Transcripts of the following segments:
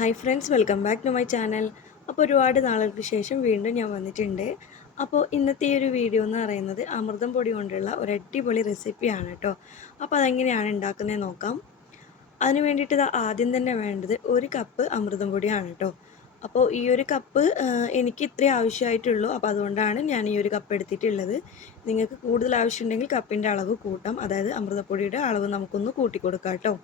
Hi friends, welcome back to my channel. അപ്പോൾ ഒരുപാട് നാളുകൾക്ക് ശേഷം വീണ്ടും ഞാൻ വന്നിട്ടുണ്ട്. അപ്പോൾ ഇന്നത്തെ ഈ ഒരു വീഡിയോ എന്ന് പറയുന്നത് അമൃതം പൊടി കൊണ്ടുള്ള ഒരു അടിപൊളി റെസിപ്പിയാണ് കേട്ടോ. അപ്പോൾ അതെങ്ങനെയാണ് ഉണ്ടാക്കുന്നത് നോക്കാം. അതിന് വേണ്ടിയിട്ട് ആദ്യം തന്നെ വേണ്ടത് 1 കപ്പ് അമൃതം പൊടിയാണ് കേട്ടോ. അപ്പോൾ ഈ ഒരു കപ്പ് എനിക്ക് ഇത്രേ ആവശ്യമായിട്ടുള്ളൂ. അപ്പോൾ അതുകൊണ്ടാണ് ഞാൻ ഈ ഒരു കപ്പ് എടുത്തിട്ടുള്ളത്. നിങ്ങൾക്ക് കൂടുതൽ ആവശ്യമുണ്ടെങ്കിൽ കപ്പിൻ്റെ അളവ് കൂട്ടാം. അതായത് അമൃതപ്പൊടിയുടെ അളവ് നമുക്കൊന്ന് കൂട്ടി കൊടുക്കാം കേട്ടോ.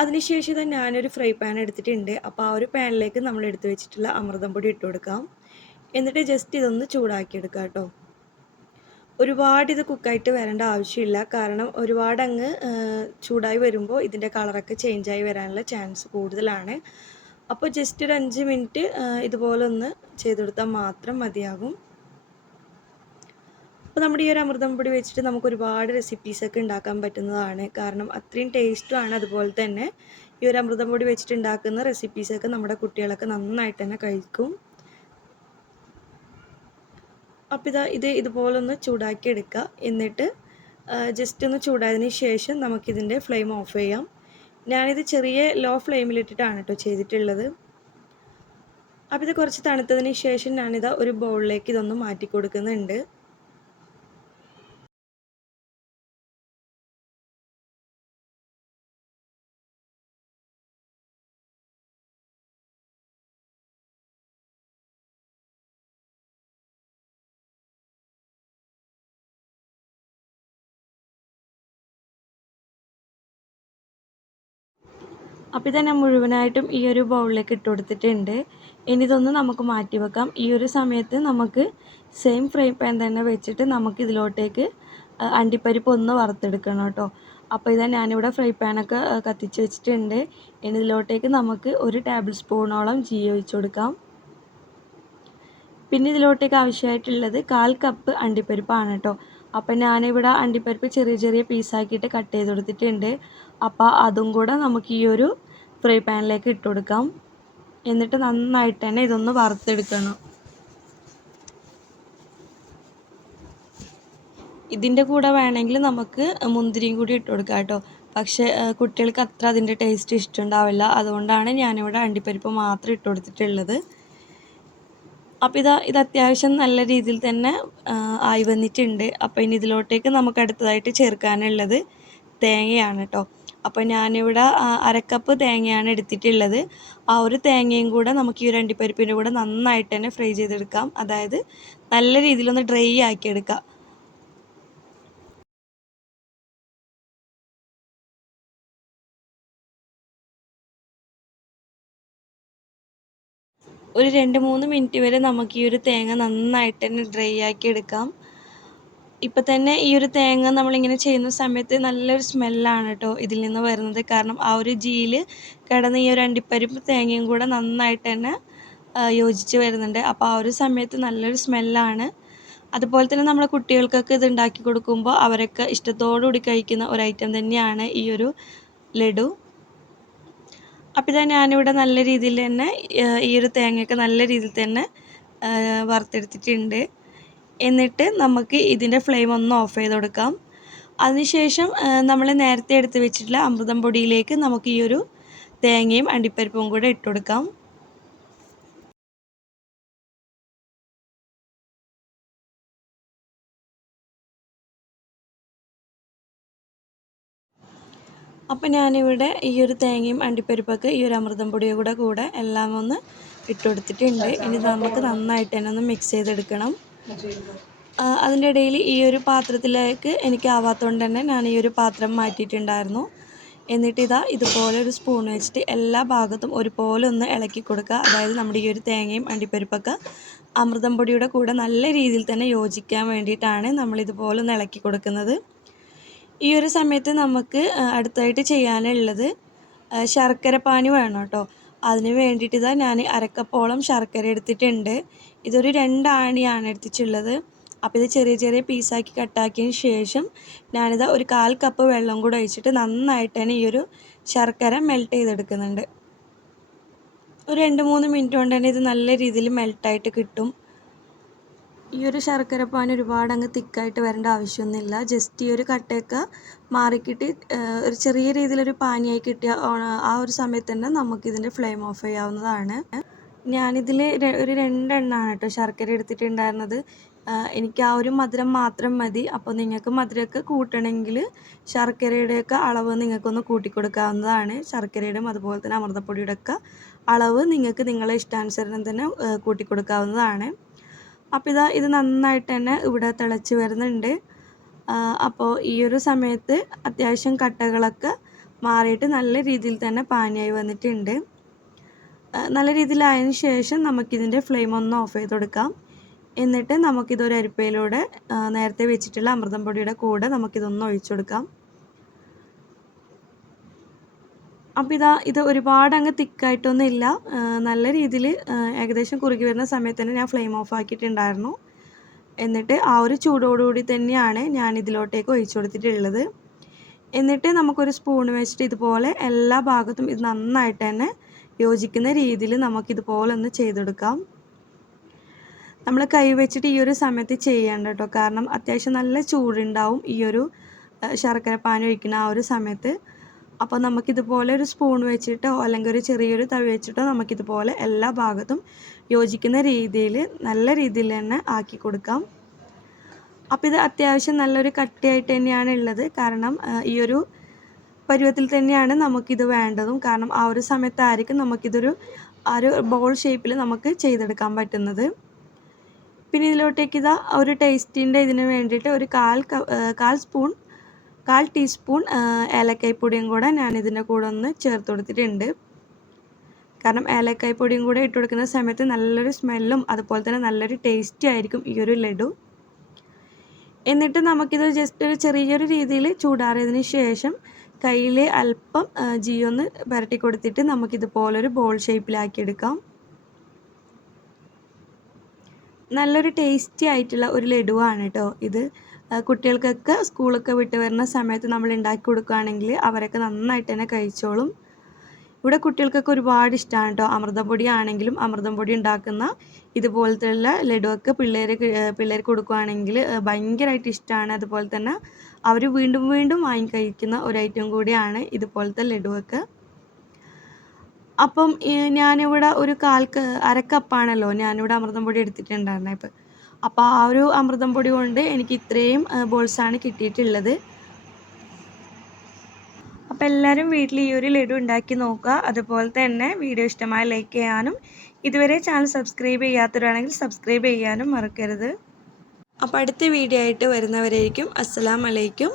അതിനുശേഷം ഞാനൊരു ഫ്രൈ പാൻ എടുത്തിട്ടുണ്ട്. അപ്പോൾ ആ ഒരു പാനിലേക്ക് നമ്മൾ എടുത്ത് വെച്ചിട്ടുള്ള അമൃതം പൊടി ഇട്ട് കൊടുക്കാം. എന്നിട്ട് ജസ്റ്റ് ഇതൊന്ന് ചൂടാക്കിയെടുക്കാം കേട്ടോ. ഒരുപാട് ഇത് കുക്കായിട്ട് വരേണ്ട ആവശ്യമില്ല. കാരണം ഒരുപാട് അങ്ങ് ചൂടായി വരുമ്പോൾ ഇതിൻ്റെ കളറൊക്കെ ചേഞ്ചായി വരാനുള്ള ചാൻസ് കൂടുതലാണ്. അപ്പോൾ ജസ്റ്റ് ഒരു 5 മിനിറ്റ് ഇതുപോലെ ഒന്ന് ചെയ്തെടുത്താൽ മാത്രം മതിയാകും. അപ്പോൾ നമ്മുടെ ഈ ഒരു അമൃതം പൊടി വെച്ചിട്ട് നമുക്ക് ഒരുപാട് റെസിപ്പീസൊക്കെ ഉണ്ടാക്കാൻ പറ്റുന്നതാണ്. കാരണം അത്രയും ടേസ്റ്റുമാണ്. അതുപോലെ തന്നെ ഈ ഒരു അമൃതം പൊടി വെച്ചിട്ട് ഉണ്ടാക്കുന്ന റെസിപ്പീസൊക്കെ നമ്മുടെ കുട്ടികളൊക്കെ നന്നായിട്ട് തന്നെ കഴിക്കും. അപ്പോൾ ഇതുപോലെ ഒന്ന് ചൂടാക്കി എടുക്കുക. എന്നിട്ട് ജസ്റ്റ് ഒന്ന് ചൂടായതിന് ശേഷം നമുക്കിതിൻ്റെ ഫ്ലെയിം ഓഫ് ചെയ്യാം. ഞാനിത് ചെറിയ ലോ ഫ്ലെയിമിലിട്ടിട്ടാണ് കേട്ടോ ചെയ്തിട്ടുള്ളത്. അപ്പോൾ ഇത് കുറച്ച് തണുത്തതിന് ശേഷം ഞാനിത് ഒരു ബൗളിലേക്ക് ഇതൊന്ന് മാറ്റി കൊടുക്കുന്നുണ്ട്. അപ്പോൾ ഞാൻ മുഴുവനായിട്ടും ഈ ഒരു ബൗളിലേക്ക് ഇട്ട് കൊടുത്തിട്ടുണ്ട്. ഇനി ഇതൊന്ന് നമുക്ക് മാറ്റി വെക്കാം. ഈ ഒരു സമയത്ത് നമുക്ക് സെയിം ഫ്രൈ പാൻ തന്നെ വെച്ചിട്ട് നമുക്ക് ഇതിലോട്ടേക്ക് അണ്ടിപ്പരിപ്പ് ഒന്ന് വറുത്തെടുക്കണം കേട്ടോ. അപ്പോൾ ഞാനിവിടെ ഫ്രൈ പാനൊക്കെ കത്തിച്ച് വെച്ചിട്ടുണ്ട്. ഇനി ഇതിലോട്ടേക്ക് നമുക്ക് 1 ടേബിൾ സ്പൂണോളം ഗീ ഒഴിച്ച് കൊടുക്കാം. പിന്നെ ഇതിലോട്ടേക്ക് ആവശ്യമായിട്ടുള്ളത് 1/4 കപ്പ് അണ്ടിപ്പരിപ്പാണ് കേട്ടോ. അപ്പം ഞാനിവിടെ അണ്ടിപ്പരിപ്പ് ചെറിയ ചെറിയ പീസാക്കിയിട്ട് കട്ട് ചെയ്ത് കൊടുത്തിട്ടുണ്ട്. അപ്പോൾ അതും കൂടെ നമുക്ക് ഈ ഒരു ഫ്രൈ പാനിലേക്ക് ഇട്ട് കൊടുക്കാം. എന്നിട്ട് നന്നായിട്ട് തന്നെ ഇതൊന്ന് വറുത്തെടുക്കണം. ഇതിൻ്റെ കൂടെ വേണമെങ്കിൽ നമുക്ക് മുന്തിരിയും കൂടി ഇട്ട് കൊടുക്കാം കേട്ടോ. പക്ഷേ കുട്ടികൾക്ക് അത്ര അതിൻ്റെ ടേസ്റ്റ് ഇഷ്ടമുണ്ടാവില്ല. അതുകൊണ്ടാണ് ഞാനിവിടെ അണ്ടിപ്പരിപ്പ് മാത്രം ഇട്ട് കൊടുത്തിട്ടുള്ളത്. അപ്പോൾ ഇത് അത്യാവശ്യം നല്ല രീതിയിൽ തന്നെ ആയി വന്നിട്ടുണ്ട്. അപ്പോൾ ഇനി ഇതിലോട്ടേക്ക് നമുക്ക് അടുത്തതായിട്ട് ചേർക്കാനുള്ളത് തേങ്ങയാണ് കേട്ടോ. അപ്പോൾ ഞാനിവിടെ 1/2 കപ്പ് തേങ്ങയാണ് എടുത്തിട്ടുള്ളത്. ആ ഒരു തേങ്ങയും കൂടെ നമുക്ക് ഈ ഒരു അണ്ടിപ്പരിപ്പിൻ്റെ കൂടെ നന്നായിട്ട് തന്നെ ഫ്രൈ ചെയ്തെടുക്കാം. അതായത് നല്ല രീതിയിലൊന്ന് ഡ്രൈ ആക്കിയെടുക്കാം. ഒരു 2-3 മിനിറ്റ് വരെ നമുക്ക് ഈ ഒരു തേങ്ങ നന്നായിട്ട് തന്നെ ഡ്രൈ ആക്കി എടുക്കാം. ഇപ്പം തന്നെ ഈ ഒരു തേങ്ങ നമ്മളിങ്ങനെ ചെയ്യുന്ന സമയത്ത് നല്ലൊരു സ്മെല്ലാണ് കേട്ടോ ഇതിൽ നിന്ന് വരുന്നത്. കാരണം ആ ഒരു ഗീയിൽ കിടന്ന് ഈ ഒരു അണ്ടിപ്പരിപ്പ് തേങ്ങയും കൂടെ നന്നായിട്ട് തന്നെ യോജിച്ച് വരുന്നുണ്ട്. അപ്പോൾ ആ ഒരു സമയത്ത് നല്ലൊരു സ്മെല്ലാണ്. അതുപോലെ തന്നെ നമ്മളെ കുട്ടികൾക്കൊക്കെ ഇത് ഉണ്ടാക്കി കൊടുക്കുമ്പോൾ അവരൊക്കെ ഇഷ്ടത്തോടു കൂടി കഴിക്കുന്ന ഒരു ഐറ്റം തന്നെയാണ് ഈ ഒരു ലഡു. അപ്പോൾ ഞാനിവിടെ നല്ല രീതിയിൽ തന്നെ ഈ ഒരു തേങ്ങയൊക്കെ നല്ല രീതിയിൽ തന്നെ വറുത്തെടുത്തിട്ടുണ്ട്. എന്നിട്ട് നമുക്ക് ഇതിൻ്റെ ഫ്ലെയിം ഒന്ന് ഓഫ് ചെയ്ത് കൊടുക്കാം. അതിനുശേഷം നമ്മൾ നേരത്തെ എടുത്ത് വെച്ചിട്ടുള്ള അമൃതം പൊടിയിലേക്ക് നമുക്ക് ഈ ഒരു തേങ്ങയും അണ്ടിപ്പരിപ്പും കൂടെ ഇട്ട് കൊടുക്കാം. അപ്പോൾ ഞാനിവിടെ ഈ ഒരു തേങ്ങയും അണ്ടിപ്പരിപ്പൊക്കെ ഈ ഒരു അമൃതം പൊടിയും കൂടെ എല്ലാം ഒന്ന് ഇട്ട് കൊടുത്തിട്ടുണ്ട്. ഇനി നമുക്ക് നന്നായിട്ട് തന്നെ ഒന്ന് മിക്സ് ചെയ്തെടുക്കണം. അതിൻ്റെ ഇടയിൽ ഈ ഒരു പാത്രത്തിലേക്ക് എനിക്ക് ആവാത്തതുകൊണ്ട് തന്നെ ഞാൻ ഈ ഒരു പാത്രം മാറ്റിയിട്ടുണ്ടായിരുന്നു. എന്നിട്ട് ഇതുപോലെ ഒരു സ്പൂൺ വെച്ചിട്ട് എല്ലാ ഭാഗത്തും ഒരുപോലെ ഒന്ന് ഇളക്കി കൊടുക്കുക. അതായത് നമ്മുടെ ഈ ഒരു തേങ്ങയും അണ്ടിപ്പരിപ്പൊക്കെ അമൃതം പൊടിയുടെ കൂടെ നല്ല രീതിയിൽ തന്നെ യോജിക്കാൻ വേണ്ടിയിട്ടാണ് നമ്മളിതുപോലെ ഒന്ന് ഇളക്കി കൊടുക്കുന്നത്. ഈ ഒരു സമയത്ത് നമുക്ക് അടുത്തായിട്ട് ചെയ്യാനുള്ളത് ശർക്കര പാനി വേണം കേട്ടോ. അതിന് വേണ്ടിയിട്ട് ഞാൻ 1/2 കപ്പോളം ശർക്കര എടുത്തിട്ടുണ്ട്. ഇതൊരു 2 ആണിയാണ് എടുത്തിട്ടുള്ളത്. അപ്പോൾ ഇത് ചെറിയ ചെറിയ പീസാക്കി കട്ടാക്കിയതിന് ശേഷം ഞാനിത് ഒരു 1/4 കപ്പ് വെള്ളം കൂടെ ഒഴിച്ചിട്ട് നന്നായിട്ട് തന്നെ ഈ ഒരു ശർക്കര മെൽറ്റ് ചെയ്തെടുക്കുന്നുണ്ട്. ഒരു 2-3 മിനിറ്റ് കൊണ്ട് തന്നെ ഇത് നല്ല രീതിയിൽ മെൽട്ടായിട്ട് കിട്ടും. ഈ ഒരു ശർക്കരപ്പാനി ഒരുപാട് അങ്ങ് തിക്കായിട്ട് വരേണ്ട ആവശ്യമൊന്നുമില്ല. ജസ്റ്റ് ഈ ഒരു കട്ടയൊക്കെ മാറിക്കിട്ടി ഒരു ചെറിയ രീതിയിലൊരു പാനിയായി കിട്ടിയ ആ ഒരു സമയത്ത് തന്നെ നമുക്കിതിൻ്റെ ഫ്ലെയിം ഓഫ് ചെയ്യാവുന്നതാണ്. ഞാനിതിൽ ഒരു 2 എണ്ണമാണ് കേട്ടോ ശർക്കര എടുത്തിട്ടുണ്ടായിരുന്നത്. എനിക്ക് ആ ഒരു മധുരം മാത്രം മതി. അപ്പോൾ നിങ്ങൾക്ക് മധുരമൊക്കെ കൂട്ടണമെങ്കിൽ ശർക്കരയുടെയൊക്കെ അളവ് നിങ്ങൾക്കൊന്ന് കൂട്ടിക്കൊടുക്കാവുന്നതാണ്. ശർക്കരയുടെയും അതുപോലെ തന്നെ അമൃതപ്പൊടിയുടെയൊക്കെ അളവ് നിങ്ങൾക്ക് നിങ്ങളെ ഇഷ്ടാനുസരണം തന്നെ കൂട്ടിക്കൊടുക്കാവുന്നതാണ്. അപ്പോൾ ഇത് നന്നായിട്ട് തന്നെ ഇവിടെ തിളച്ച് വരുന്നുണ്ട്. അപ്പോൾ ഈ ഒരു സമയത്ത് അത്യാവശ്യം കട്ടകളൊക്കെ മാറിയിട്ട് നല്ല രീതിയിൽ തന്നെ പാനിയായി വന്നിട്ടുണ്ട്. നല്ല രീതിയിലായതിനു ശേഷം നമുക്കിതിൻ്റെ ഫ്ലെയിം ഒന്ന് ഓഫ് ചെയ്ത് കൊടുക്കാം. എന്നിട്ട് നമുക്കിതൊരു അരിപ്പയിലൂടെ നേരത്തെ വെച്ചിട്ടുള്ള അമൃതം പൊടിയുടെ കൂടെ നമുക്കിതൊന്ന് ഒഴിച്ചു കൊടുക്കാം. അപ്പോൾ ഇത് ഒരുപാട് അങ്ങ് തിക്കായിട്ടൊന്നും ഇല്ല. നല്ല രീതിയിൽ ഏകദേശം കുറുകി വരുന്ന സമയത്ത് തന്നെ ഞാൻ ഫ്ലെയിം ഓഫ് ആക്കിയിട്ടുണ്ടായിരുന്നു. എന്നിട്ട് ആ ഒരു ചൂടോടുകൂടി തന്നെയാണ് ഞാൻ ഇതിലോട്ടേക്ക് ഒഴിച്ചു കൊടുത്തിട്ടുള്ളത്. എന്നിട്ട് നമുക്കൊരു സ്പൂൺ വെച്ചിട്ട് ഇതുപോലെ എല്ലാ ഭാഗത്തും ഇത് നന്നായിട്ട് തന്നെ യോജിക്കുന്ന രീതിയിൽ നമുക്കിതുപോലെ ഒന്ന് ചെയ്തെടുക്കാം. നമ്മൾ കൈ വെച്ചിട്ട് ഈ ഒരു സമയത്ത് ചെയ്യേണ്ട കേട്ടോ. കാരണം അത്യാവശ്യം നല്ല ചൂടുണ്ടാവും ഈ ഒരു ശർക്കര പാനി ഒഴിക്കുന്ന ആ ഒരു സമയത്ത്. അപ്പോൾ നമുക്കിതുപോലെ ഒരു സ്പൂൺ വെച്ചിട്ടോ അല്ലെങ്കിൽ ഒരു ചെറിയൊരു തവി വെച്ചിട്ടോ നമുക്കിതുപോലെ എല്ലാ ഭാഗത്തും യോജിക്കുന്ന രീതിയിൽ നല്ല രീതിയിൽ തന്നെ ആക്കി കൊടുക്കാം. അപ്പോൾ ഇത് അത്യാവശ്യം നല്ലൊരു കട്ടിയായിട്ട് തന്നെയാണ് ഉള്ളത്. കാരണം ഈ ഒരു പരുവത്തിൽ തന്നെയാണ് നമുക്കിത് വേണ്ടതും. കാരണം ആ ഒരു സമയത്തായിരിക്കും നമുക്കിതൊരു ബോൾ ഷേപ്പിൽ നമുക്ക് ചെയ്തെടുക്കാൻ പറ്റുന്നത്. പിന്നെ ഇതിലോട്ടേക്ക് ഒരു ടേസ്റ്റിൻ്റെ ഇതിന് വേണ്ടിയിട്ട് ഒരു കാൽ ടീസ്പൂൺ ഏലക്കായ്പ്പൊടിയും കൂടെ ഞാൻ ഇതിൻ്റെ കൂടെ ഒന്ന് ചേർത്ത് കൊടുത്തിട്ടുണ്ട്. കാരണം ഏലക്കായ്പ്പൊടിയും കൂടെ ഇട്ട് കൊടുക്കുന്ന സമയത്ത് നല്ലൊരു സ്മെല്ലും അതുപോലെ തന്നെ നല്ലൊരു ടേസ്റ്റി ആയിരിക്കും ഈ ഒരു ലഡു. എന്നിട്ട് നമുക്കിത് ജസ്റ്റ് ഒരു ചെറിയൊരു രീതിയിൽ ചൂടാറിയതിന് ശേഷം കയ്യിൽ അല്പം ഗീ ഒന്ന് പുരട്ടി കൊടുത്തിട്ട് നമുക്കിതുപോലൊരു ബോൾ ഷേപ്പിലാക്കിയെടുക്കാം. നല്ലൊരു ടേസ്റ്റി ആയിട്ടുള്ള ഒരു ലഡുവാണ് കേട്ടോ ഇത്. കുട്ടികൾക്കൊക്കെ സ്കൂളൊക്കെ വിട്ട് വരുന്ന സമയത്ത് നമ്മൾ ഉണ്ടാക്കി കൊടുക്കുകയാണെങ്കിൽ അവരൊക്കെ നന്നായിട്ട് തന്നെ കഴിച്ചോളും. ഇവിടെ കുട്ടികൾക്കൊക്കെ ഒരുപാട് ഇഷ്ടമാണ് കേട്ടോ. അമൃതം പൊടി ആണെങ്കിലും അമൃതം പൊടി ഉണ്ടാക്കുന്ന ഇതുപോലത്തെയുള്ള ലഡുവൊക്കെ പിള്ളേർക്ക് കൊടുക്കുകയാണെങ്കിൽ ഭയങ്കരമായിട്ട് ഇഷ്ടമാണ്. അതുപോലെ തന്നെ അവർ വീണ്ടും വീണ്ടും വാങ്ങി കഴിക്കുന്ന ഒരു ഐറ്റം കൂടിയാണ് ഇതുപോലത്തെ ലഡുവൊക്കെ. അപ്പം ഞാനിവിടെ ഒരു അരക്കപ്പാണല്ലോ ഞാനിവിടെ അമൃതം പൊടി എടുത്തിട്ടുണ്ടായിരുന്നത്. അപ്പോൾ ആ ഒരു അമൃതം പൊടി കൊണ്ട് എനിക്ക് ഇത്രയും ബോൾസാണ് കിട്ടിയിട്ടുള്ളത്. അപ്പോൾ എല്ലാവരും വീട്ടിൽ ഈ ഒരു ലഡു ഉണ്ടാക്കി നോക്കുക. അതുപോലെ തന്നെ വീഡിയോ ഇഷ്ടമായ ലൈക്ക് ചെയ്യാനും ഇതുവരെ ചാനൽ സബ്സ്ക്രൈബ് ചെയ്യാത്തവരാണെങ്കിൽ സബ്സ്ക്രൈബ് ചെയ്യാനും മറക്കരുത്. അപ്പോൾ അടുത്ത വീഡിയോ ആയിട്ട് വരുന്നവരായിരിക്കും. അസ്സലാമു അലൈക്കും.